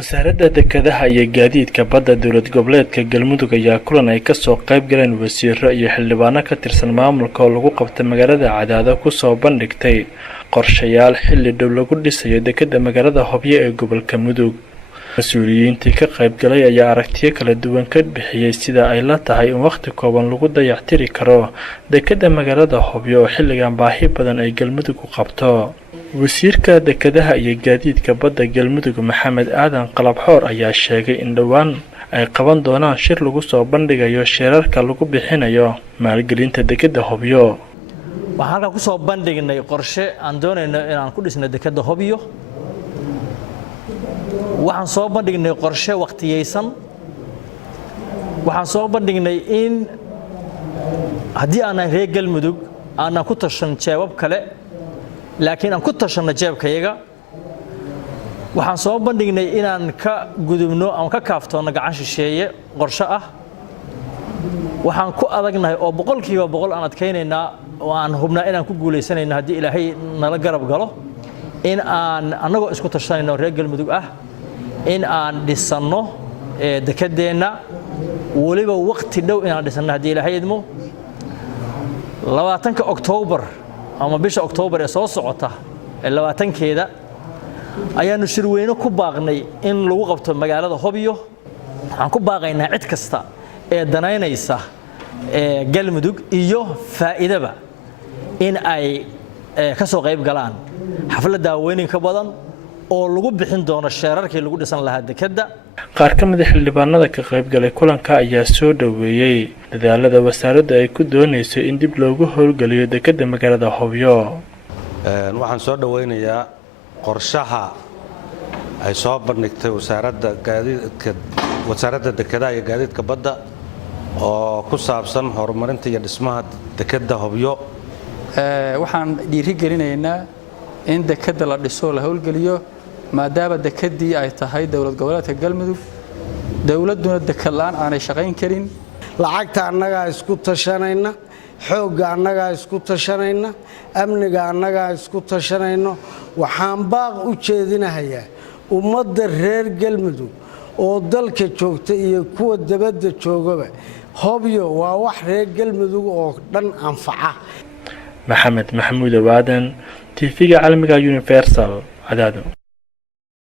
wasaaradda dekedaha iyo gaadiidka badda dowlad goboleedka Galmudug ayaa kulan ay ka soo qayb galeen wasiirro iyo xildhibaano ka tirsan maamulka oo lagu qabtay magaalada Cadaado ku soo bandhigtay qorshayaal xilli dhow lagu dhisayo dekeda magaalada Hobyo ee gobolka Mudug. Mas'uuliyiintii ka qayb galay ayaa aragtiyo kala duwan ka bixiyay sida ay la tahay in waqti kooban lagu dayactiri karo dekeda magaalada Hobyo oo xilligan baahi badan ay Galmudug u qabto. wasiirka dekedaha iyo gaadiidka badda Galmudug Maxamed Aadan Qalabxoor ayaa sheegay in dhawaan ay qaban doonaan shir lagu soo bandhigayo shirarka lagu bixinayo maalgelinta dekeda Hobyo. waxaan halka ku soo bandhignay qorshe aan doonayno inaan ku dhisno dekeda Hobyo. waxaan soo bandhignay qorshe waqtiyeysan. waxaan soo bandhignay in haddii aan reer Galmudug aan ku tashan jawaab kale laakiin aan ku tashanno jeebkayaga. waxaan soo bandhignay inaan ka gudubno ama ka kaaftoono gacan shisheeye qorshe ah. waxaan ku adagnahay oo boqolkiiba boqol aan adkaynaynaa oo aan hubnaa inaan ku guuleysanayno haddii Ilaahay nala garab galo in aan anagoo isku tashanayno reer Galmudug ah in aan dhisano dekedeena waliba waqti dhow inaan dhisano haddii Ilaahay idmo 20 Oktoobar ama bisha Oktoobar ee soo socota 20keeda ayaanu shirweyne ku baaqnay in lagu qabto magaalada Hobyo. waxaan ku baaqaynaa cid kasta ee danaynaysa Galmudug iyo faa'iidaba in ay ka soo qayb galaan xafladda weyn ka badan oo lagu bixin doono shirarkii lagu dhisan lahaa dekeda. qaar ka mid ah xildhibaanada ka qayb galay kulanka ayaa soo dhaweeyay dadaalada wasaaradda ay ku doonayso in dib loogu howlgaliyo dekeda magaalada Hobyo. waxaan soo dhaweynayaa qorshaha ay soo bandhigtay wasaaradda dekedaha iyo gaadiidka badda oo ku saabsan horumarinta iyo dhismaha dekeda Hobyo. waxaan dhiirigelinaynaa in dekeda la dhiso la howlgaliyo maadaama dekedii ay tahay dowlad goboleedka Galmudug dowladuna deked la'aan aanay shaqayn karin. lacagta annaga isku tashanayna xoogga annaga isku tashanayna amniga annaga isku tashanayno. waxaan baaq u jeedinayaa ummadda reer Galmudug oo dalka joogta iyo kuwa dibadda joogaba Hobyo waa wax reer Galmudug oo dhan anfaca. Maxamed Maxamuud Waadan TV-ga caalamiga Universal Cadaado.